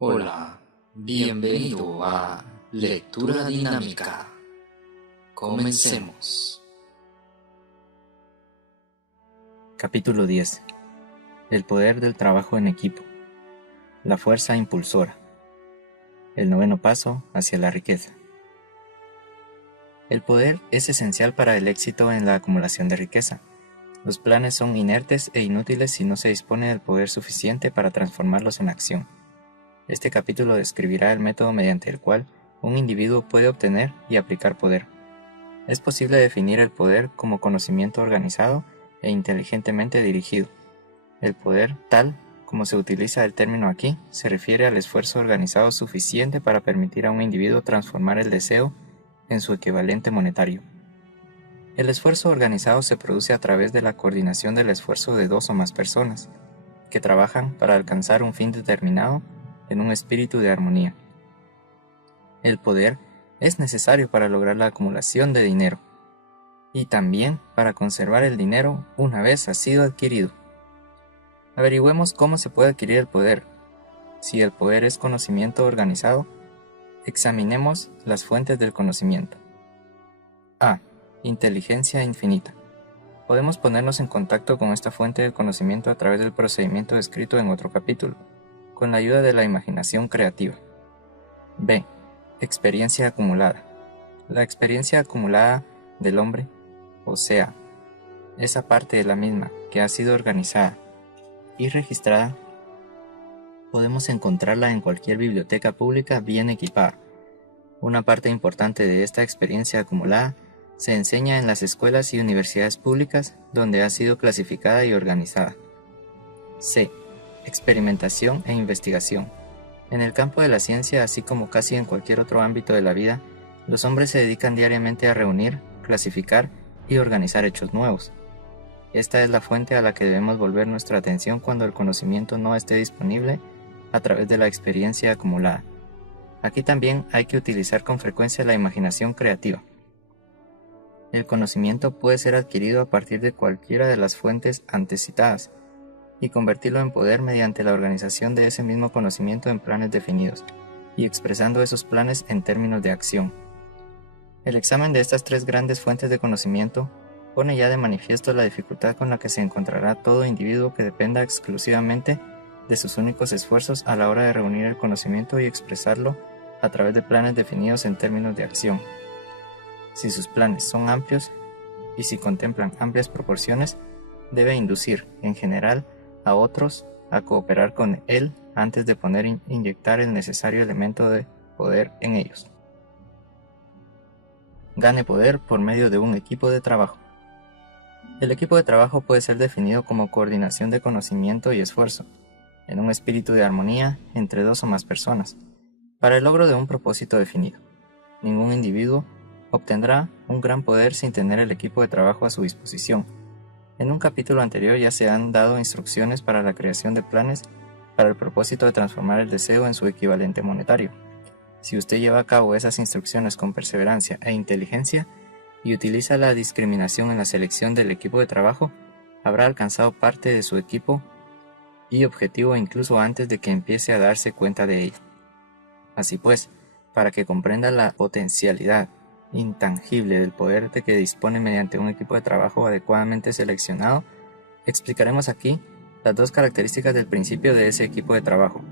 Hola, bienvenido a Lectura Dinámica. Comencemos. Capítulo 10. El poder del trabajo en equipo. La fuerza impulsora. El noveno paso hacia la riqueza. El poder es esencial para el éxito en la acumulación de riqueza. Los planes son inertes e inútiles si no se dispone del poder suficiente para transformarlos en acción. Este capítulo describirá el método mediante el cual un individuo puede obtener y aplicar poder. Es posible definir el poder como conocimiento organizado e inteligentemente dirigido. El poder, tal como se utiliza el término aquí, se refiere al esfuerzo organizado suficiente para permitir a un individuo transformar el deseo en su equivalente monetario. El esfuerzo organizado se produce a través de la coordinación del esfuerzo de dos o más personas, que trabajan para alcanzar un fin determinado en un espíritu de armonía. El poder es necesario para lograr la acumulación de dinero, y también para conservar el dinero una vez ha sido adquirido. Averigüemos cómo se puede adquirir el poder. Si el poder es conocimiento organizado, examinemos las fuentes del conocimiento. A. Inteligencia infinita. Podemos ponernos en contacto con esta fuente del conocimiento a través del procedimiento descrito en otro capítulo, con la ayuda de la imaginación creativa. B. Experiencia acumulada. La experiencia acumulada del hombre, o sea, esa parte de la misma que ha sido organizada y registrada, podemos encontrarla en cualquier biblioteca pública bien equipada. Una parte importante de esta experiencia acumulada se enseña en las escuelas y universidades públicas donde ha sido clasificada y organizada. C. Experimentación e investigación. En el campo de la ciencia, así como casi en cualquier otro ámbito de la vida, los hombres se dedican diariamente a reunir, clasificar y organizar hechos nuevos. Esta es la fuente a la que debemos volver nuestra atención cuando el conocimiento no esté disponible a través de la experiencia acumulada. Aquí también hay que utilizar con frecuencia la imaginación creativa. El conocimiento puede ser adquirido a partir de cualquiera de las fuentes antes citadas y convertirlo en poder mediante la organización de ese mismo conocimiento en planes definidos y expresando esos planes en términos de acción. El examen de estas tres grandes fuentes de conocimiento pone ya de manifiesto la dificultad con la que se encontrará todo individuo que dependa exclusivamente de sus únicos esfuerzos a la hora de reunir el conocimiento y expresarlo a través de planes definidos en términos de acción. Si sus planes son amplios y si contemplan amplias proporciones, debe inducir, en general, a otros a cooperar con él antes de inyectar el necesario elemento de poder en ellos. Gane poder por medio de un equipo de trabajo. El equipo de trabajo puede ser definido como coordinación de conocimiento y esfuerzo, en un espíritu de armonía entre dos o más personas, para el logro de un propósito definido. Ningún individuo obtendrá un gran poder sin tener el equipo de trabajo a su disposición. En un capítulo anterior ya se han dado instrucciones para la creación de planes para el propósito de transformar el deseo en su equivalente monetario. Si usted lleva a cabo esas instrucciones con perseverancia e inteligencia y utiliza la discriminación en la selección del equipo de trabajo, habrá alcanzado parte de su equipo y objetivo incluso antes de que empiece a darse cuenta de ello. Así pues, para que comprenda la potencialidad intangible del poder de que dispone mediante un equipo de trabajo adecuadamente seleccionado, explicaremos aquí las dos características del principio de ese equipo de trabajo,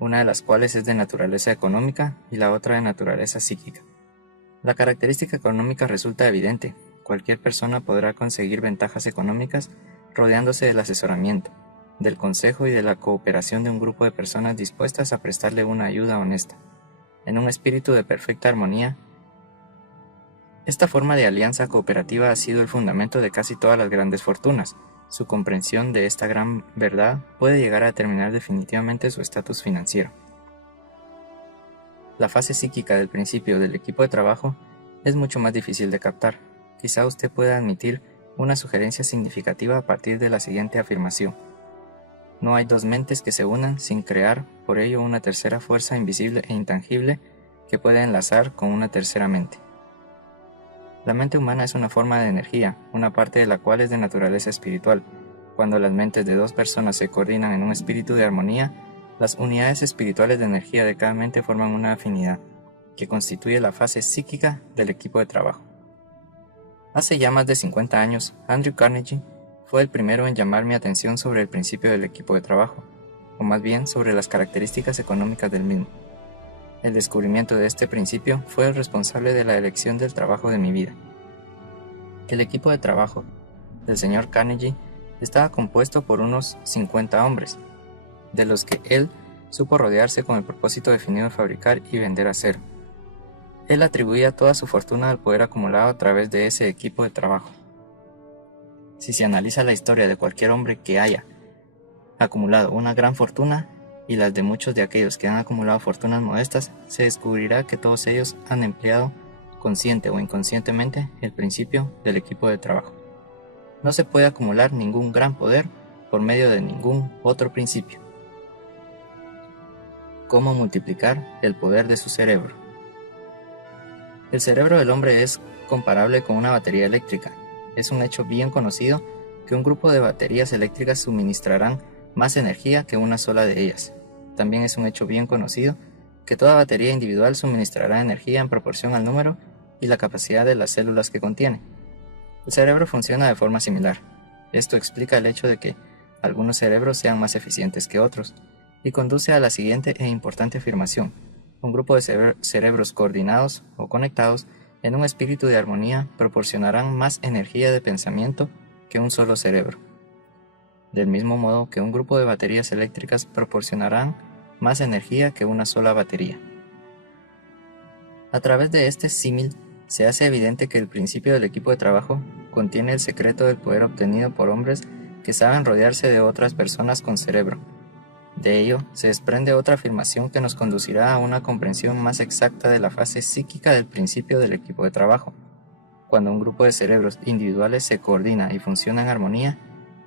una de las cuales es de naturaleza económica y la otra de naturaleza psíquica. La característica económica resulta evidente: cualquier persona podrá conseguir ventajas económicas rodeándose del asesoramiento, del consejo y de la cooperación de un grupo de personas dispuestas a prestarle una ayuda honesta, en un espíritu de perfecta armonía. Esta forma de alianza cooperativa ha sido el fundamento de casi todas las grandes fortunas. Su comprensión de esta gran verdad puede llegar a determinar definitivamente su estatus financiero. La fase psíquica del principio del equipo de trabajo es mucho más difícil de captar. Quizá usted pueda admitir una sugerencia significativa a partir de la siguiente afirmación: no hay dos mentes que se unan sin crear por ello una tercera fuerza invisible e intangible que pueda enlazar con una tercera mente. La mente humana es una forma de energía, una parte de la cual es de naturaleza espiritual. Cuando las mentes de dos personas se coordinan en un espíritu de armonía, Las unidades espirituales de energía de cada mente forman una afinidad, que constituye la fase psíquica del equipo de trabajo. Hace ya más de 50 años, Andrew Carnegie fue el primero en llamar mi atención sobre el principio del equipo de trabajo, o más bien sobre las características económicas del mismo. El descubrimiento de este principio fue el responsable de la elección del trabajo de mi vida. El equipo de trabajo del señor Carnegie estaba compuesto por unos 50 hombres, de los que él supo rodearse con el propósito definido de fabricar y vender acero. Él atribuía toda su fortuna al poder acumulado a través de ese equipo de trabajo. Si se analiza la historia de cualquier hombre que haya acumulado una gran fortuna y las de muchos de aquellos que han acumulado fortunas modestas, se descubrirá que todos ellos han empleado, consciente o inconscientemente, el principio del equipo de trabajo. No se puede acumular ningún gran poder por medio de ningún otro principio. ¿Cómo multiplicar el poder de su cerebro? El cerebro del hombre es comparable con una batería eléctrica. Es un hecho bien conocido que un grupo de baterías eléctricas suministrarán más energía que una sola de ellas. También es un hecho bien conocido que toda batería individual suministrará energía en proporción al número y la capacidad de las células que contiene. El cerebro funciona de forma similar. Esto explica el hecho de que algunos cerebros sean más eficientes que otros, y conduce a la siguiente e importante afirmación: un grupo de cerebros coordinados o conectados en un espíritu de armonía proporcionarán más energía de pensamiento que un solo cerebro. Del mismo modo que un grupo de baterías eléctricas proporcionarán más energía que una sola batería. A través de este símil se hace evidente que el principio del equipo de trabajo contiene el secreto del poder obtenido por hombres que saben rodearse de otras personas con cerebro. De ello se desprende otra afirmación que nos conducirá a una comprensión más exacta de la fase psíquica del principio del equipo de trabajo. Cuando un grupo de cerebros individuales se coordina y funciona en armonía,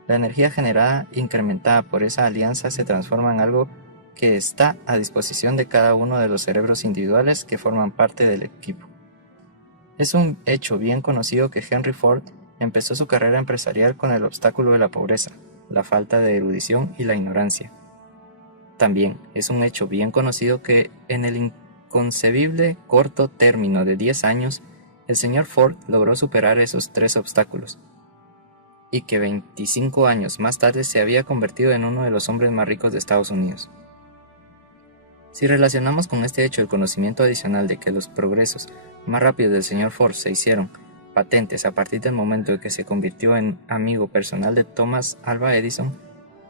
la energía generada incrementada por esa alianza se transforma en algo que está a disposición de cada uno de los cerebros individuales que forman parte del equipo. Es un hecho bien conocido que Henry Ford empezó su carrera empresarial con el obstáculo de la pobreza, la falta de erudición y la ignorancia. También es un hecho bien conocido que en el inconcebible corto término de 10 años, el señor Ford logró superar esos 3 obstáculos, y que 25 años más tarde se había convertido en uno de los hombres más ricos de Estados Unidos. Si relacionamos con este hecho el conocimiento adicional de que los progresos más rápidos del señor Ford se hicieron patentes a partir del momento en que se convirtió en amigo personal de Thomas Alva Edison,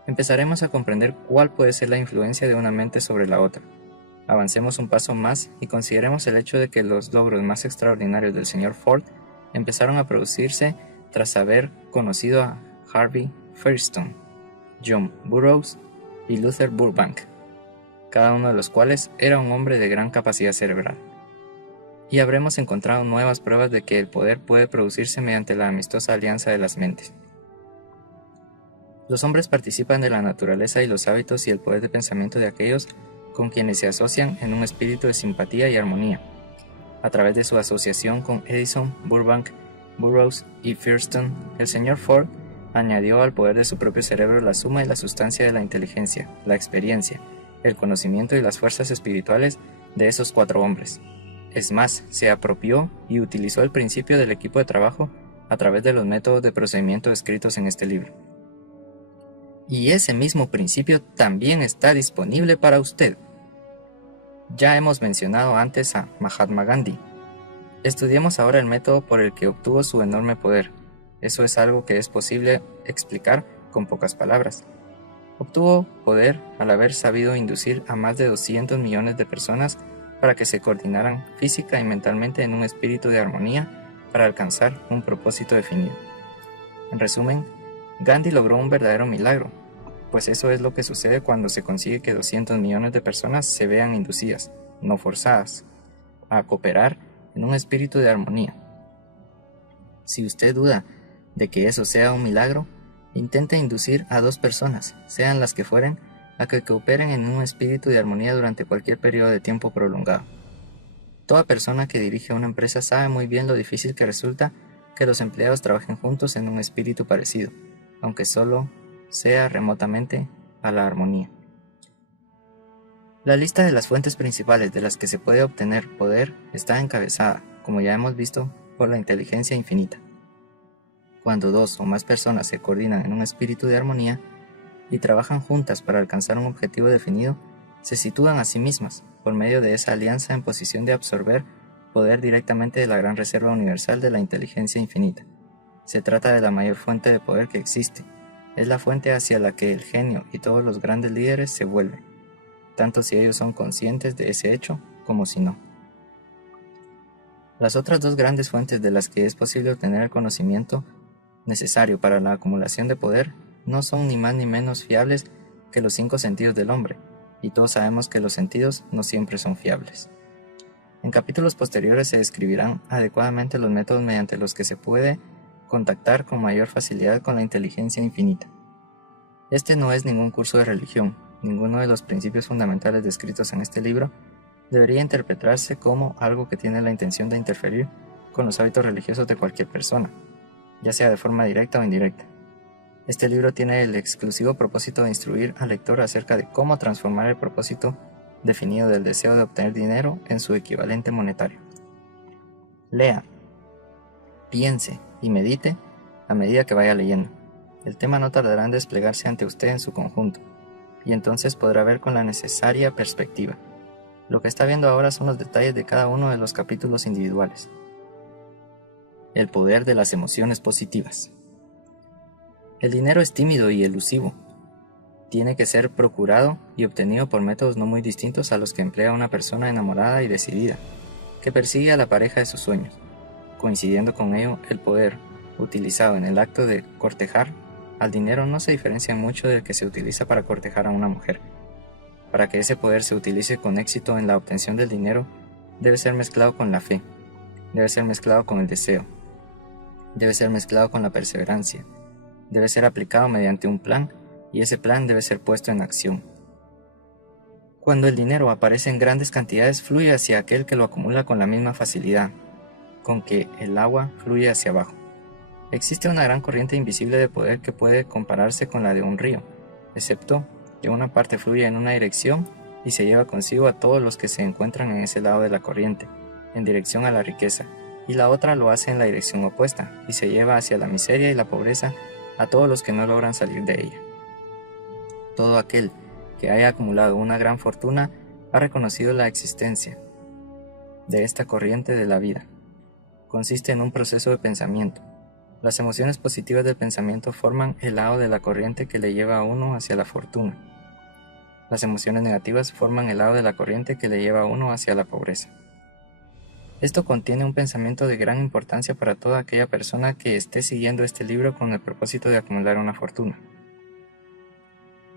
empezaremos a comprender cuál puede ser la influencia de una mente sobre la otra. Avancemos un paso más y consideremos el hecho de que los logros más extraordinarios del señor Ford empezaron a producirse tras haber conocido a Harvey Firestone, John Burroughs y Luther Burbank, cada uno de los cuales era un hombre de gran capacidad cerebral. Y habremos encontrado nuevas pruebas de que el poder puede producirse mediante la amistosa alianza de las mentes. Los hombres participan de la naturaleza y los hábitos y el poder de pensamiento de aquellos con quienes se asocian en un espíritu de simpatía y armonía. A través de su asociación con Edison, Burbank, Burroughs y Firestone, el señor Ford añadió al poder de su propio cerebro la suma y la sustancia de la inteligencia, la experiencia, el conocimiento y las fuerzas espirituales de esos 4 hombres. Es más, se apropió y utilizó el principio del equipo de trabajo a través de los métodos de procedimiento descritos en este libro. Y ese mismo principio también está disponible para usted. Ya hemos mencionado antes a Mahatma Gandhi. Estudiemos ahora el método por el que obtuvo su enorme poder. Eso es algo que es posible explicar con pocas palabras. Obtuvo poder al haber sabido inducir a más de 200 millones de personas para que se coordinaran física y mentalmente en un espíritu de armonía para alcanzar un propósito definido. En resumen, Gandhi logró un verdadero milagro, pues eso es lo que sucede cuando se consigue que 200 millones de personas se vean inducidas, no forzadas, a cooperar en un espíritu de armonía. Si usted duda de que eso sea un milagro, intente inducir a 2 personas, sean las que fueren, a que cooperen en un espíritu de armonía durante cualquier periodo de tiempo prolongado. Toda persona que dirige una empresa sabe muy bien lo difícil que resulta que los empleados trabajen juntos en un espíritu parecido, aunque solo sea remotamente a la armonía. La lista de las fuentes principales de las que se puede obtener poder está encabezada, como ya hemos visto, por la inteligencia infinita. Cuando dos o más personas se coordinan en un espíritu de armonía y trabajan juntas para alcanzar un objetivo definido, se sitúan a sí mismas, por medio de esa alianza, en posición de absorber poder directamente de la gran reserva universal de la inteligencia infinita. Se trata de la mayor fuente de poder que existe. Es la fuente hacia la que el genio y todos los grandes líderes se vuelven, tanto si ellos son conscientes de ese hecho como si no. Las otras dos grandes fuentes de las que es posible obtener el conocimiento necesario para la acumulación de poder no son ni más ni menos fiables que los 5 sentidos del hombre, y todos sabemos que los sentidos no siempre son fiables. En capítulos posteriores se describirán adecuadamente los métodos mediante los que se puede contactar con mayor facilidad con la inteligencia infinita. Este no es ningún curso de religión. Ninguno de los principios fundamentales descritos en este libro debería interpretarse como algo que tiene la intención de interferir con los hábitos religiosos de cualquier persona, ya sea de forma directa o indirecta. Este libro tiene el exclusivo propósito de instruir al lector acerca de cómo transformar el propósito definido del deseo de obtener dinero en su equivalente monetario. Lea, piense y medite a medida que vaya leyendo. El tema no tardará en desplegarse ante usted en su conjunto, y entonces podrá ver con la necesaria perspectiva. Lo que está viendo ahora son los detalles de cada uno de los capítulos individuales. El poder de las emociones positivas. El dinero es tímido y elusivo. Tiene que ser procurado y obtenido por métodos no muy distintos a los que emplea una persona enamorada y decidida, que persigue a la pareja de sus sueños. Coincidiendo con ello, el poder, utilizado en el acto de cortejar al dinero, no se diferencia mucho del que se utiliza para cortejar a una mujer. Para que ese poder se utilice con éxito en la obtención del dinero, debe ser mezclado con la fe, debe ser mezclado con el deseo, debe ser mezclado con la perseverancia, debe ser aplicado mediante un plan, y ese plan debe ser puesto en acción. Cuando el dinero aparece en grandes cantidades, fluye hacia aquel que lo acumula con la misma facilidad con que el agua fluye hacia abajo. Existe una gran corriente invisible de poder que puede compararse con la de un río, excepto que una parte fluye en una dirección y se lleva consigo a todos los que se encuentran en ese lado de la corriente, en dirección a la riqueza, y la otra lo hace en la dirección opuesta, y se lleva hacia la miseria y la pobreza a todos los que no logran salir de ella. Todo aquel que haya acumulado una gran fortuna ha reconocido la existencia de esta corriente de la vida. Consiste en un proceso de pensamiento. Las emociones positivas del pensamiento forman el lado de la corriente que le lleva a uno hacia la fortuna. Las emociones negativas forman el lado de la corriente que le lleva a uno hacia la pobreza. Esto contiene un pensamiento de gran importancia para toda aquella persona que esté siguiendo este libro con el propósito de acumular una fortuna.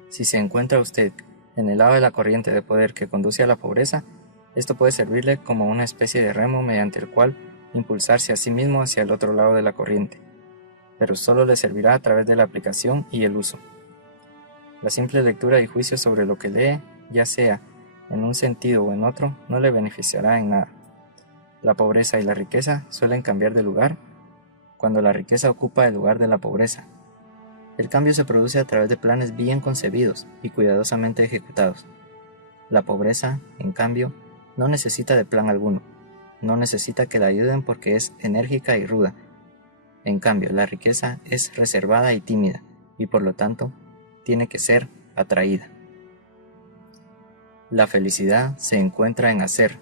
Si se encuentra usted en el lado de la corriente de poder que conduce a la pobreza, esto puede servirle como una especie de remo mediante el cual impulsarse a sí mismo hacia el otro lado de la corriente, pero solo le servirá a través de la aplicación y el uso. La simple lectura y juicio sobre lo que lee, ya sea en un sentido o en otro, no le beneficiará en nada. La pobreza y la riqueza suelen cambiar de lugar cuando la riqueza ocupa el lugar de la pobreza. El cambio se produce a través de planes bien concebidos y cuidadosamente ejecutados. La pobreza, en cambio, no necesita de plan alguno. No necesita que la ayuden porque es enérgica y ruda. En cambio, la riqueza es reservada y tímida, y por lo tanto, tiene que ser atraída. La felicidad se encuentra en hacer,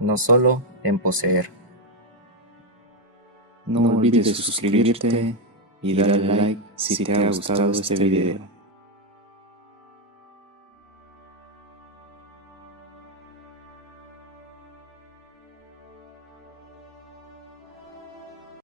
no solo en poseer. No olvides suscribirte y darle like si te ha gustado este video.